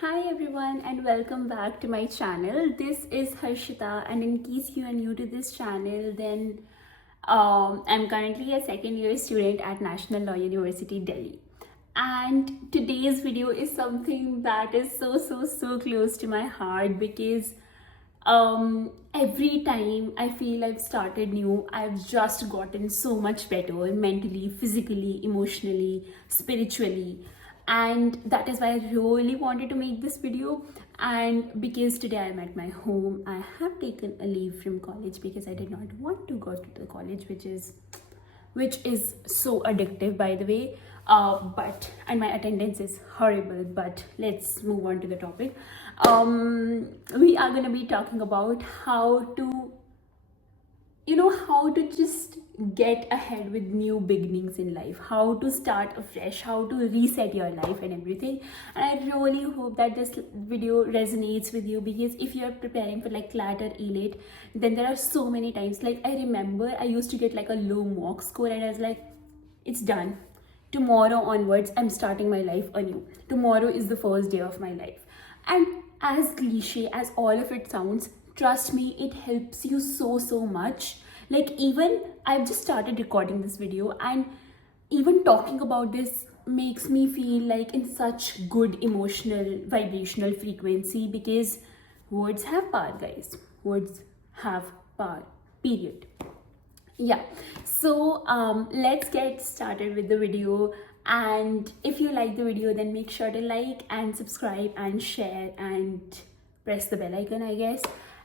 Hi everyone and welcome back to my channel. This is Harshita, and in case you are new to this channel, then I'm currently a second year student at National Law University Delhi. And today's video is something that is so close to my heart because every time I feel I've started new, I've just gotten so much better mentally, physically, emotionally, spiritually. And that is why I really wanted to make this video. And because today I'm at my home, I have taken a leave from college because I did not want to go to the college, which is so addictive, by the way. But and my attendance is horrible. But let's move on to the topic. We are going to be talking about how to just get ahead with new beginnings in life, how to start afresh, how to reset your life and everything. And I really hope that this video resonates with you, because if you're preparing for like CLAT or ELATE, then there are so many times, like I remember I used to get like a low mock score and I was like, it's done, tomorrow onwards I'm starting my life anew, tomorrow is the first day of my life. And as cliche as all of it sounds, trust me, it helps you so much. Like, even I've just started recording this video, and even talking about this makes me feel like in such good emotional vibrational frequency, because words have power, guys. Words have power, period. Yeah, so let's get started with the video. And if you like the video, then make sure to like and subscribe and share and press the bell icon, I guess.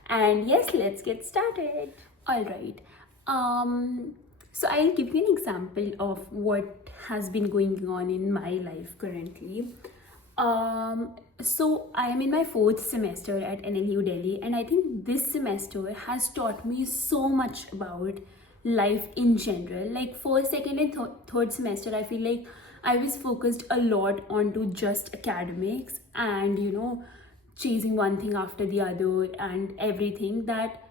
And yes, let's get started. All right. So I'll give you an example of what has been going on in my life currently. So I am in my fourth semester at NLU Delhi, and I think this semester has taught me so much about life in general. Like, first, second, and third semester, I feel like I was focused a lot onto just academics and chasing one thing after the other and everything, that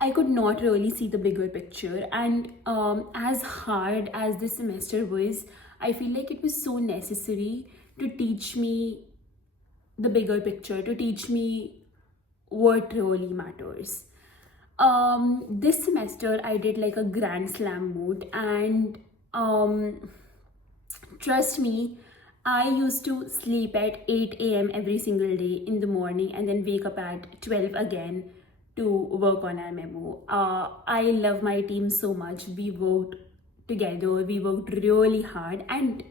I could not really see the bigger picture. And as hard as this semester was, I feel like it was so necessary to teach me the bigger picture, to teach me what really matters. This semester I did like a grand slam mode, and trust me, I used to sleep at 8 a.m. every single day in the morning and then wake up at 12 again to work on our memo. I love my team so much. We worked together, we worked really hard, and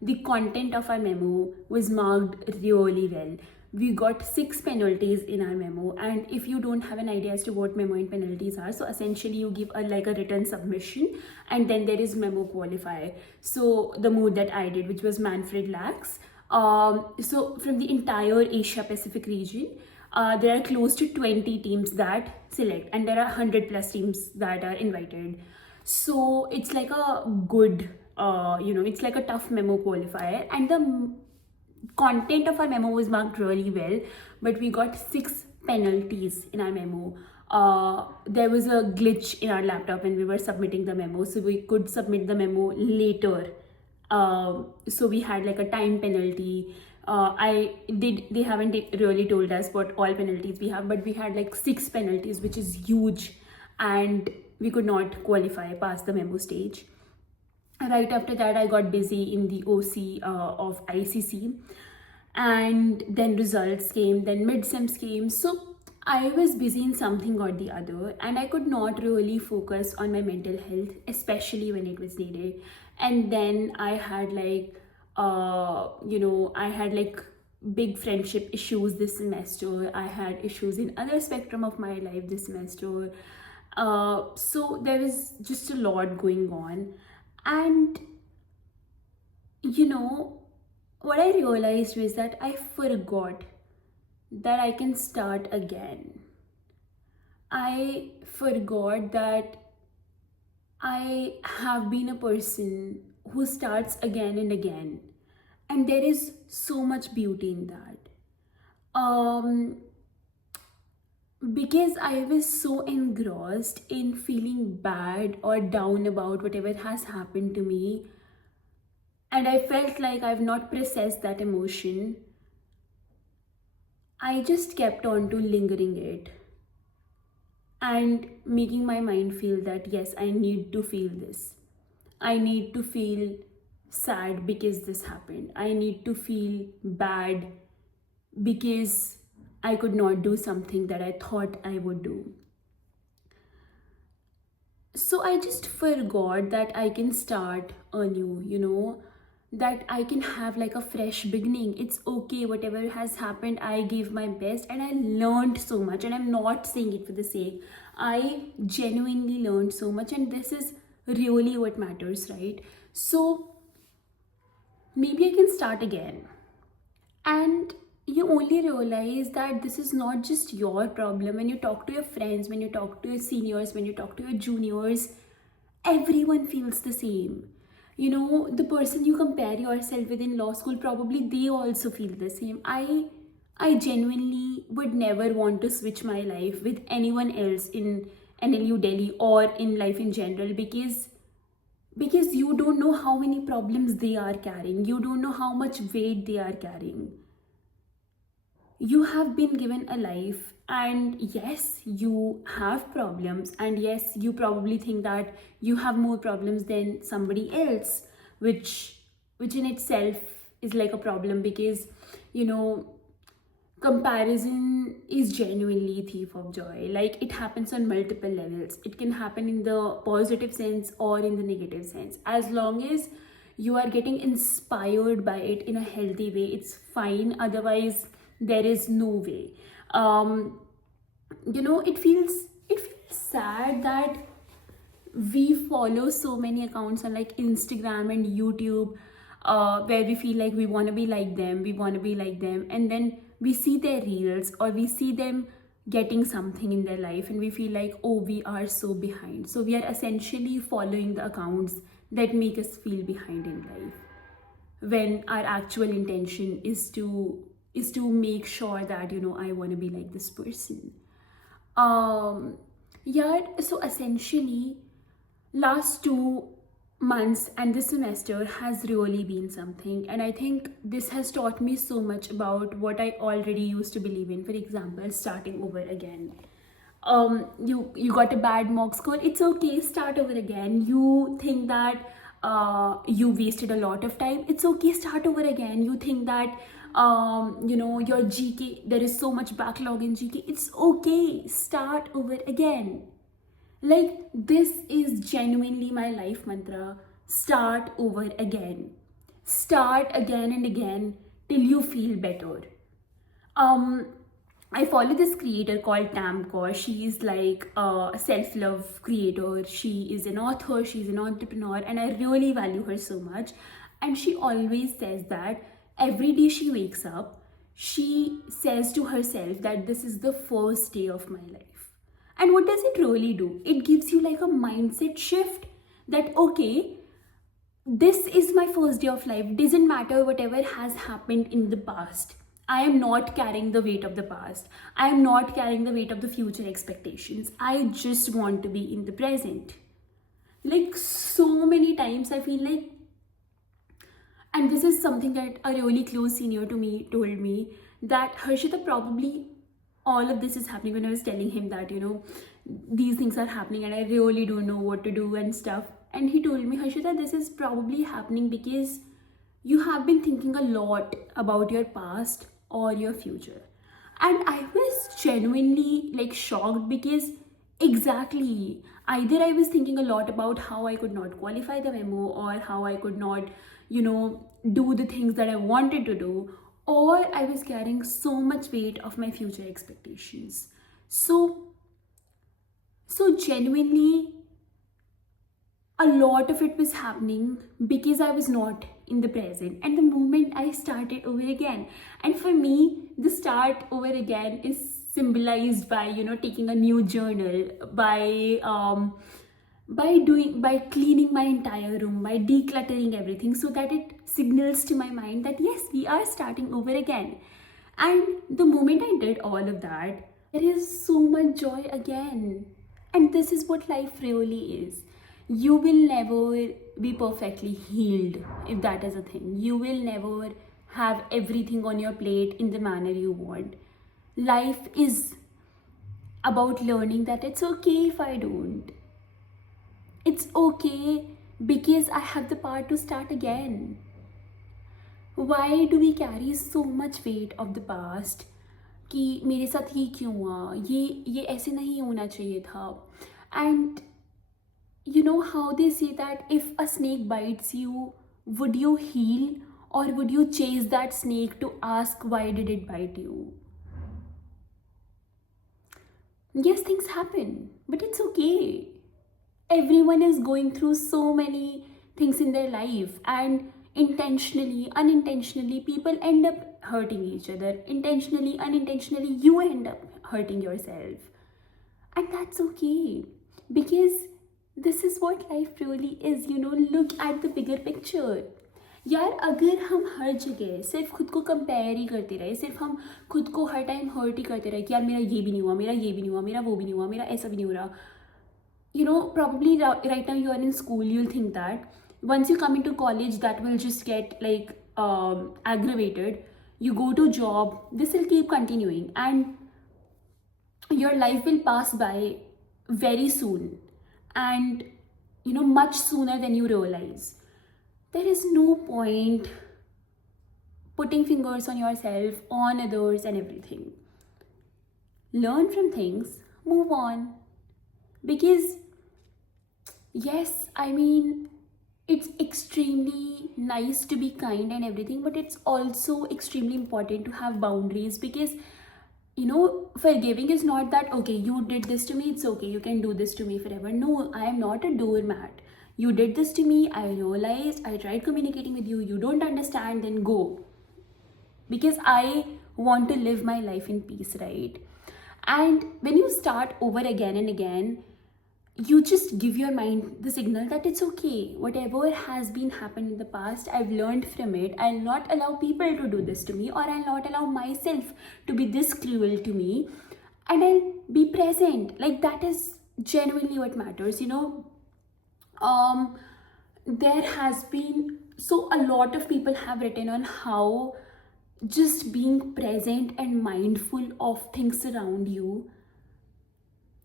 the content of our memo was marked really well. We got 6 penalties in our memo, and if you don't have an idea as to what memo and penalties are, so essentially you give a written submission, and then there is memo qualifier. So the mode that I did, which was Manfred Lax, so from the entire Asia Pacific region, there are close to 20 teams that select, and there are 100 plus teams that are invited. So it's like a good, it's like a tough memo qualifier, and the content of our memo was marked really well, but we got 6 penalties in our memo. There was a glitch in our laptop when we were submitting the memo, so we could submit the memo later. So we had like a time penalty. They haven't really told us what all penalties we have, but we had like 6 penalties, which is huge, and we could not qualify past the memo stage. Right after that, I got busy in the OC of ICC, and then results came, then midsems came. So I was busy in something or the other, and I could not really focus on my mental health, especially when it was needed. And then I had like big friendship issues this semester. I had issues in other spectrum of my life this semester. So there was just a lot going on. And what I realized was that I forgot that I can start again. I forgot that I have been a person who starts again and again. And there is so much beauty in that. Because I was so engrossed in feeling bad or down about whatever has happened to me, and I felt like I've not processed that emotion, I just kept on to lingering it and making my mind feel that yes, I need to feel this. I need to feel sad because this happened. I need to feel bad because I could not do something that I thought I would do. So I just forgot that I can start anew, that I can have like a fresh beginning. It's okay, whatever has happened, I gave my best and I learned so much. And I'm not saying it for the sake. I genuinely learned so much, and this is really what matters, right? So maybe I can start again. And you only realize that this is not just your problem when you talk to your friends, when you talk to your seniors, when you talk to your juniors. Everyone feels the same. The person you compare yourself with in law school, probably they also feel the same. I genuinely would never want to switch my life with anyone else in NLU Delhi or in life in general, because you don't know how many problems they are carrying. You don't know how much weight they are carrying. You have been given a life, and yes, you have problems, and yes, you probably think that you have more problems than somebody else, which in itself is like a problem, because you know comparison is genuinely a thief of joy. Like, it happens on multiple levels. It can happen in the positive sense or in the negative sense. As long as you are getting inspired by it in a healthy way, it's fine. Otherwise, there is no way. um it feels sad that we follow so many accounts on like Instagram and YouTube, where we feel like we want to be like them, and then we see their reels or we see them getting something in their life, and we feel like, oh, we are so behind. So we are essentially following the accounts that make us feel behind in life, when our actual intention is to make sure that I want to be like this person. Yeah, so essentially last 2 months and this semester has really been something, and I think this has taught me so much about what I already used to believe in. For example, starting over again. You got a bad mock score, it's okay, start over again. You think that you wasted a lot of time, it's okay, start over again. You think that your GK, there is so much backlog in GK, it's okay, start over again. Like, this is genuinely my life mantra. Start over again. Start again and again till you feel better. Um, I follow this creator called Tamko. She is like a self-love creator. She is an author, she's an entrepreneur, and I really value her so much. And she always says that every day she wakes up, she says to herself that this is the first day of my life. And what does it really do? It gives you like a mindset shift that, okay, this is my first day of life. Doesn't matter whatever has happened in the past. I am not carrying the weight of the past. I am not carrying the weight of the future expectations. I just want to be in the present. Like, so many times I feel like, and this is something that a really close senior to me told me, that Harshita, probably all of this is happening when I was telling him that, these things are happening and I really don't know what to do and stuff. And he told me, Harshita, this is probably happening because you have been thinking a lot about your past or your future. And I was genuinely like shocked, because exactly, either I was thinking a lot about how I could not qualify the memo, or how I could not, do the things that I wanted to do, or I was carrying so much weight of my future expectations. So genuinely, a lot of it was happening because I was not in the present. And the moment I started over again, and for me, the start over again is symbolized by taking a new journal, by cleaning my entire room, by decluttering everything, so that it signals to my mind that yes, we are starting over again. And the moment I did all of that, there is so much joy again. And this is what life really is. You will never be perfectly healed, if that is a thing. You will never have everything on your plate in the manner you want. Life is about learning that it's okay if I don't. It's okay because I have the power to start again. Why do we carry so much weight of the past? कि मेरे साथ ये क्यों हुआ, ये ऐसे नहीं होना चाहिए था. And you know how they say that if a snake bites you, would you heal or would you chase that snake to ask why did it bite you? Yes, things happen, but it's okay. Everyone is going through so many things in their life, and intentionally, unintentionally, people end up hurting each other. Intentionally, unintentionally, you end up hurting yourself. And that's okay, because this is what life really is. Look at the bigger picture. यार, अगर हम हर जगह सिर्फ खुद को compare ही करते रहे, सिर्फ हम खुद को हर टाइम हर्ट ही करते रहे कि यार मेरा ये भी नहीं हुआ, मेरा ये भी नहीं हुआ, मेरा वो भी नहीं हुआ, मेरा ऐसा भी नहीं हो रहा. Probably right now you are in school, you'll think that. Once you come into college, that will just get like aggravated. You go to job, this will keep continuing, and your life will pass by very soon, and much sooner than you realize. There is no point putting fingers on yourself, on others, and everything. Learn from things, move on. Because yes, I mean, it's extremely nice to be kind and everything, but it's also extremely important to have boundaries. Because forgiving is not that, okay, you did this to me, it's okay, you can do this to me forever. No, I am not a doormat. You did this to me, I realized, I tried communicating with you, you don't understand, then go. Because I want to live my life in peace, right? And when you start over again and again, you just give your mind the signal that it's okay. Whatever has been happened in the past, I've learned from it. I'll not allow people to do this to me, or I'll not allow myself to be this cruel to me. And I'll be present. Like, that is genuinely what matters. There has been, so a lot of people have written on how just being present and mindful of things around you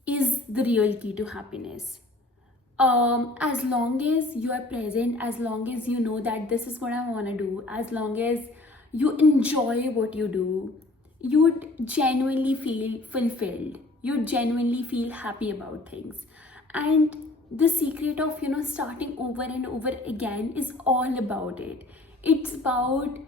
is the real key to happiness. As long as you are present, as long as you know that this is what I want to do, as long as you enjoy what you do, you would genuinely feel fulfilled. You would genuinely feel happy about things. And the secret of starting over and over again is all about it. It's about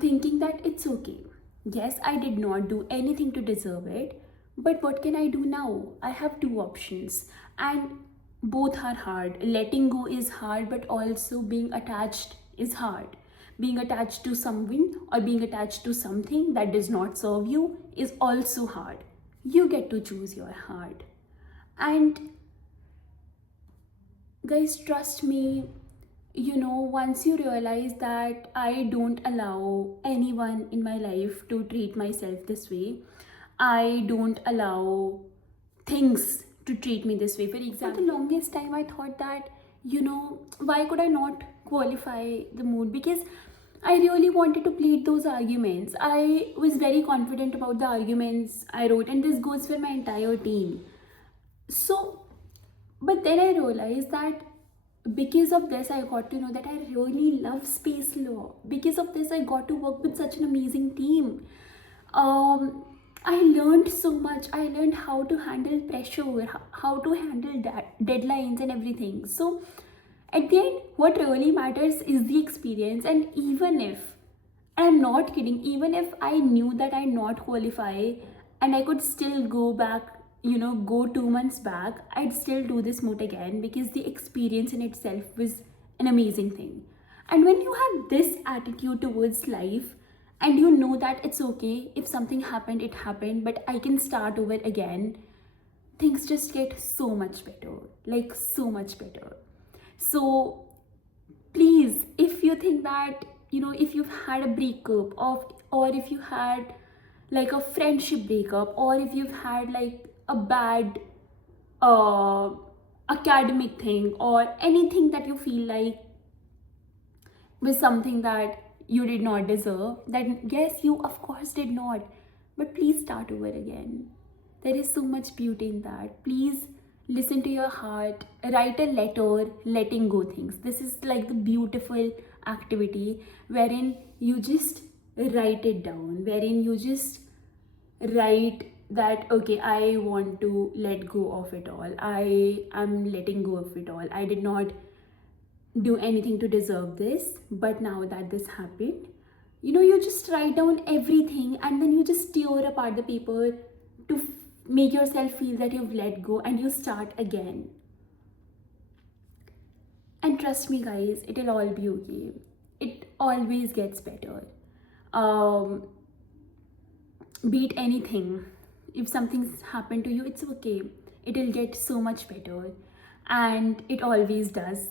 thinking that it's okay. Yes, I did not do anything to deserve it, but what can I do now? I have two options, and both are hard. Letting go is hard, but also being attached is hard. Being attached to someone or being attached to something that does not serve you is also hard. You get to choose your heart. And guys, trust me, once you realize that I don't allow anyone in my life to treat myself this way, I don't allow things to treat me this way. For example, the longest time I thought that, why could I not qualify the mood? Because I really wanted to plead those arguments. I was very confident about the arguments I wrote, and this goes for my entire team. So, but then I realized that because of this, I got to know that I really love space law. Because of this, I got to work with such an amazing team. I learned so much. I learned how to handle pressure, how to handle deadlines and everything. So at the end, what really matters is the experience. And even if, I'm not kidding, even if I knew that I not qualify and I could still go back, go 2 months back, I'd still do this moot again, because the experience in itself was an amazing thing. And when you have this attitude towards life, and you know that it's okay, if something happened, it happened, but I can start over again, things just get so much better, like so much better. So please, if you think that, if you've had a breakup or if you had like a friendship breakup, or if you've had like a bad academic thing, or anything that you feel like was something that you did not deserve, then yes, you of course did not. but please start over again. There is so much beauty in that. Please listen to your heart, write a letter, letting go things. This is like the beautiful activity wherein you just write it down, wherein you just write that okay, I want to let go of it all. I am letting go of it all. I did not do anything to deserve this, but now that this happened, you just write down everything and then you just tear apart the paper to make yourself feel that you've let go and you start again. And trust me, guys, it'll all be okay. It always gets better. um Beat anything. If something's happened to you, it's okay. It'll get so much better, and it always does.